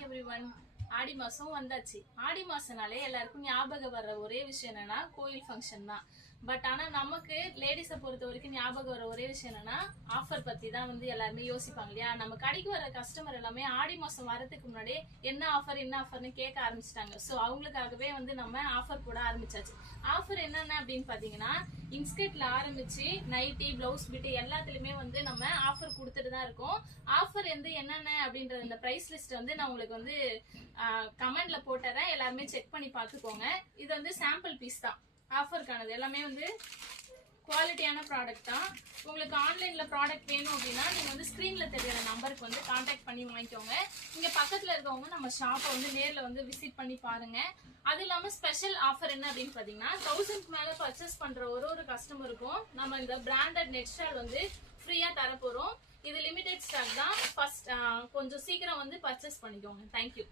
Hi everyone. ஆடி மாசம் வந்தாச்சு. ஆடி மாசம்னாலே எல்லாருக்கும் ஞாபகம் வர்ற ஒரே விஷயம் என்னன்னா கோயில் ஃபங்க்ஷன் தான். பட் ஆனா நமக்கு லேடிஸை பொறுத்த வரைக்கும் ஞாபகம் வர ஒரே விஷயம் என்னன்னா ஆஃபர் பத்தி தான் வந்து எல்லாருமே யோசிப்பாங்க இல்லையா. நம்ம கடைக்கு வர கஸ்டமர் எல்லாமே ஆடி மாசம் வரதுக்கு முன்னாடியே என்ன ஆஃபர்னு கேட்க ஆரம்பிச்சிட்டாங்க. ஸோ அவங்களுக்காகவே வந்து நம்ம ஆஃபர் போட ஆரம்பிச்சாச்சு. ஆஃபர் என்னென்ன அப்படின்னு பாத்தீங்கன்னா இன்ஸ்கர்ட்ல ஆரம்பிச்சு நைட்டி பிளவுஸ் பிட்டு எல்லாத்துலயுமே வந்து நம்ம ஆஃபர் கொடுத்துட்டு தான் இருக்கோம். ஆஃபர் வந்து என்னென்ன அப்படின்ற இந்த பிரைஸ் லிஸ்ட் வந்து நான் உங்களுக்கு வந்து கமெண்ட்ல போட்டுறேன். எல்லாருமே செக் பண்ணி பாத்துக்கோங்க. இது வந்து சாம்பிள் பீஸ் தான் ஆஃபருக்கானது. எல்லாமே வந்து குவாலிட்டியான ப்ராடக்ட் தான். உங்களுக்கு ஆன்லைன்ல ப்ராடக்ட் வேணும் அப்படின்னா நீங்க வந்து ஸ்கிரீன்ல தெரியுற நம்பருக்கு வந்து கான்டாக்ட் பண்ணி வாங்கிக்கோங்க. இங்க பக்கத்துல இருக்கவங்க நம்ம ஷாப்பை வந்து நேர்ல வந்து விசிட் பண்ணி பாருங்க. அது இல்லாம ஸ்பெஷல் ஆஃபர் என்ன அப்படின்னு பாத்தீங்கன்னா 1000க்கு மேல பர்ச்சேஸ் பண்ற ஒரு கஸ்டமருக்கும் நம்ம இந்த பிராண்டட் நெட் ஷால் வந்து ஃப்ரீயா தர போறோம். இது லிமிடெட் ஸ்டாக் தான். ஃபர்ஸ்ட் கொஞ்சம் சீக்கிரம் வந்து பர்ச்சேஸ் பண்ணிக்கோங்க. தேங்க்யூ.